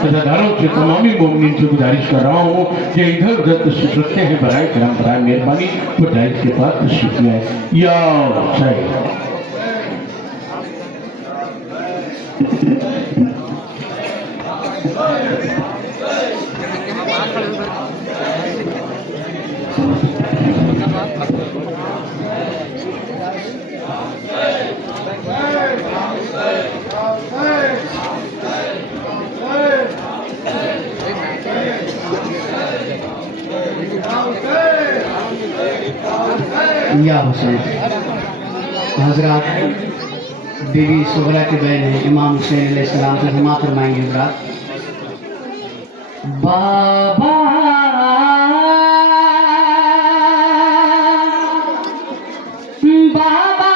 अदादारों से तमामी मोमिनीन से गुजारिश कर रहा हूँ कि इधर उधर तशरीफ रखते हैं, बराए करम बराए मेहरबानी फरमाइश के बाद तशरीफ ले आए। या सही या हुसैन हजरात बीवी सुगरा के बहन है इमाम हुसैन अलैहिस्सलाम से क्षमा फरमाएंगे हजरात। बाबा बाबा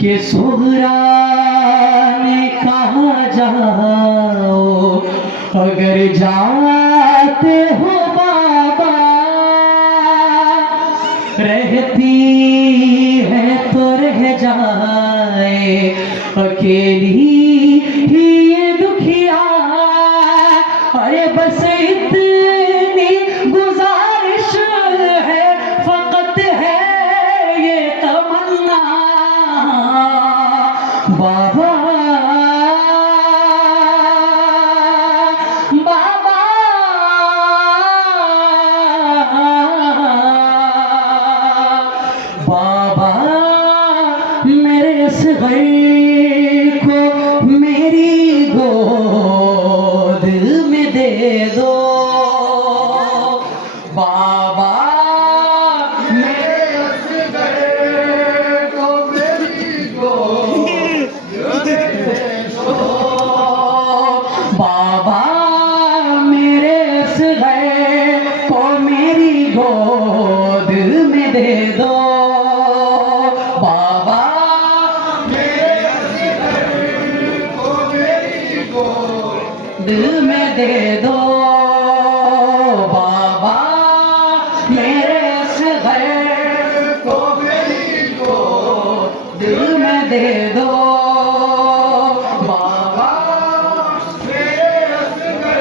के सुगरा ने कहा जाओ अगर जाते हो बाबा, रहती है तो रह जाए अकेली ही ये दुखिया। अरे बस इतनी गुजारिश है, फकत है ये तमन्ना बाबा बाबा मेरे असग़र को मेरी गोद में दे दो। बाबा मेरे असग़र को मेरी गोद में दे दो। बाबा मेरे असग़र को मेरी गोद में दे दो। बाबा मेरे असग़र को मेरी गोद में दे दो। बाबा मेरे असग़र को मेरी गोद में दे दो। बाबा मेरे असग़र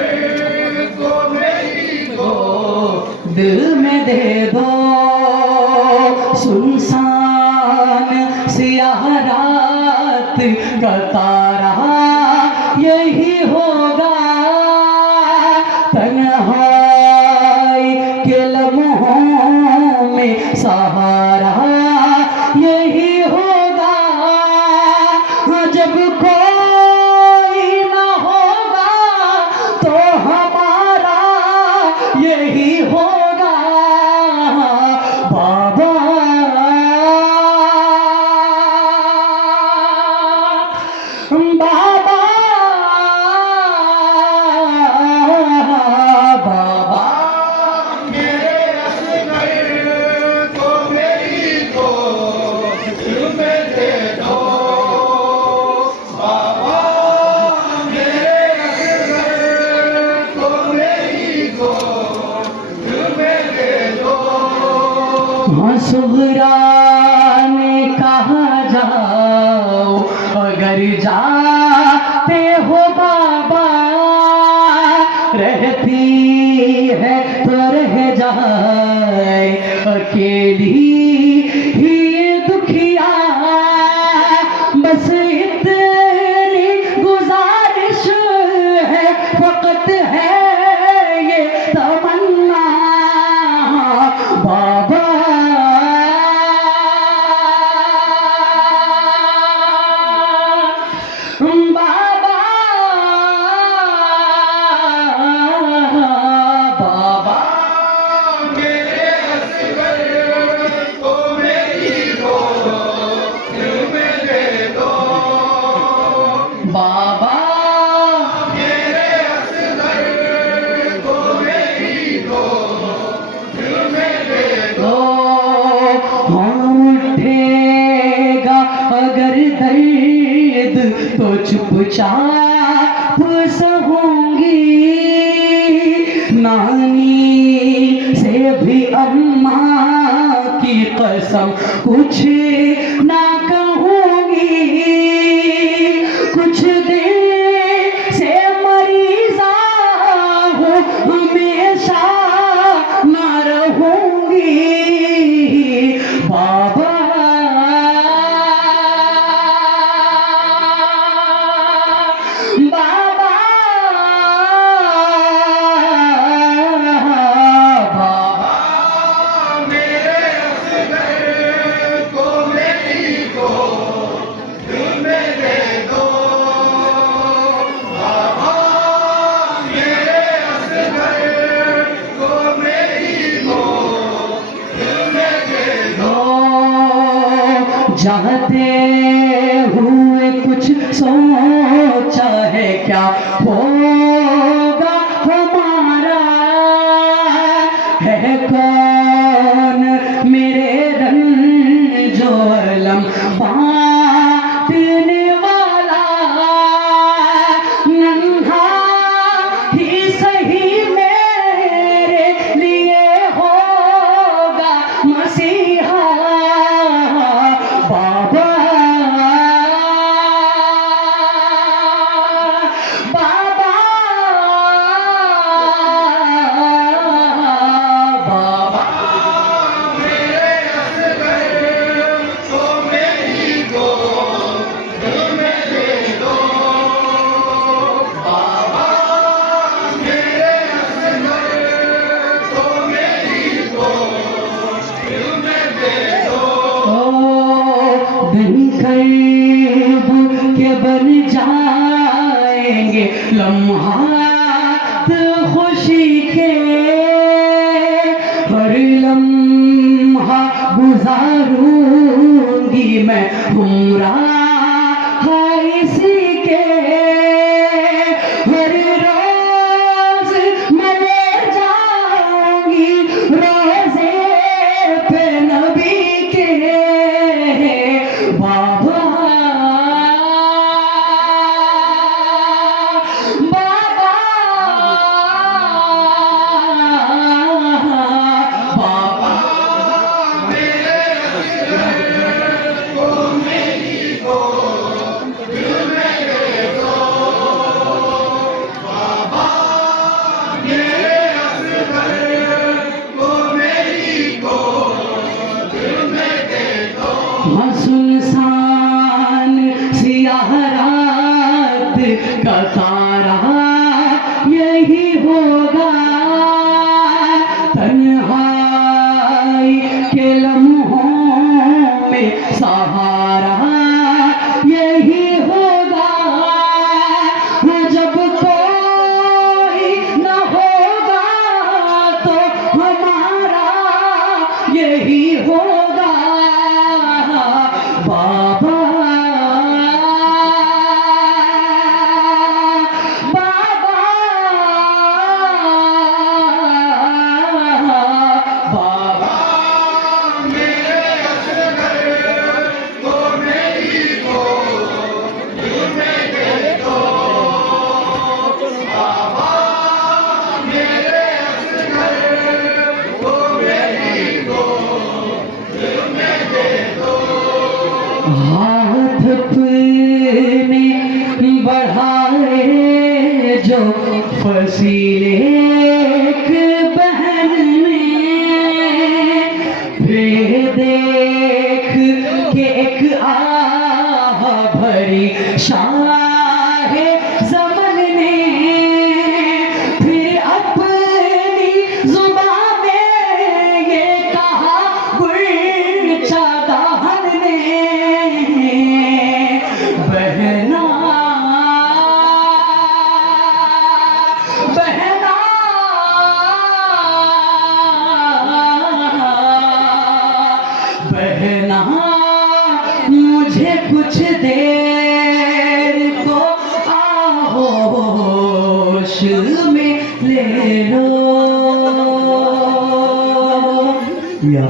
को मेरी गोद में दे दो। सुनसान सियाह रात का तारा यही होगा, तन्हाई के लम्हों में सहारा यही होगा। जब कोई ना होगा तो हमारा यही होगा। बाबा बाबा बाबा मेरे असग़र को मेरी गोद में दे दो। बाबा मेरे असग़र को मेरी गोद में दे दो। हाँ सुगरा ने कहा जाओ अगर जाते हो बाबा, रहती है तो रह जाए अकेली ही ये दुखिया। बस इतनी गुजारिश है, फकत है ये तमन्ना बाबा। बाबा बाबा मेरे असग़र को मेरी गोद में दे दो। बाबा मेरे असग़र को मेरी गोद में दे दो। हाँ उठेगा अगर दर्द तो चुपचाप सहूंगी, नानी से भी अम्मा की कसम कुछ ना जाते हुए कुछ सोचा है क्या होगा हमारा, है कौन मेरे रंजो अलम बांटने वाला, नन्हा ही सही मेरे लिए होगा मसीहा बाबा, बाबा, बाबा। दिन करीब के बन जाएंगे लम्हात खुशी के, हर लम्हा गुजारूंगी मैं हमरा इसी के, हर रोज मैं ले जाऊंगी रोजे पे नबी के बाबा, बाबा, बाबा। हाँ, सुनसान सियाह रात का तारा यही होगा, तन्हाई के लम्हों में सहारा यही होगा, जब कोई न होगा तो हमारा यही होगा बाबा, बाबा, बाबा। हाथ अपने बढ़ाए जो फसीले एक बहन में, फिर देख के एक आह भरी शाहे ज़मन ने, फिर अपनी ज़ुबान में ये कहा गुलचा दाहन ने, बहना, बहना, बहना, मुझे कुछ देर को आहोश में ले लो या